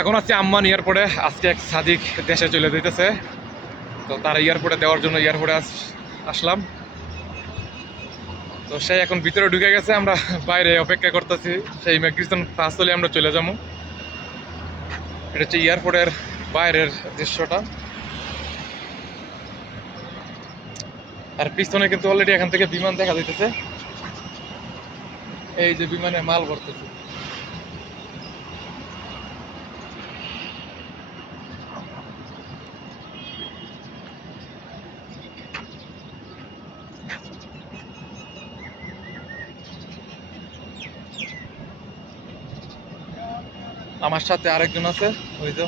এখন আছি আম্মান এয়ারপোর্টে। আজকে এক সাদিক দেশে চলে যেতেছে, তো তার এয়ারপোর্টে দেওয়ার জন্য এয়ারপোর্টে আসলাম। তো সে এখন ভিতরে ঢুকে গেছে, আমরা বাইরে অপেক্ষা করতেছি। সেই ইমিগ্রেশন পাস হলে আমরা চলে যাবো। এটা হচ্ছে এয়ারপোর্টের বাইরের দৃশ্যটা। আর পিছনে কিন্তু অলরেডি এখান থেকে বিমান দেখা যাইতেছে। এই যে বিমানে মাল ভরতেছে। আমার সাথে আরেকজন আছে, ওই যে।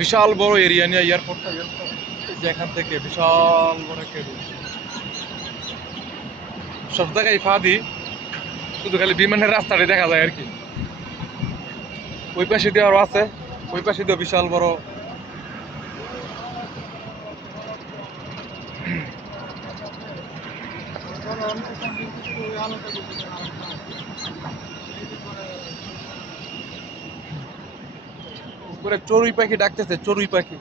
বিশাল বড় এরিয়া নিয়ে এয়ারপোর্টটা। যেখান থেকে বিশাল বড় একটা area। সব জায়গায় ফাঁদি, শুধু খালি বিমানের রাস্তাটা দেখা যায় আর কি। ওই পাশে দিয়ে আরো আছে, ওই পাশে দিয়ে বিশাল বড়। উপরে চড়ুই পাখি ডাকতেছে, চড়ুই পাখি।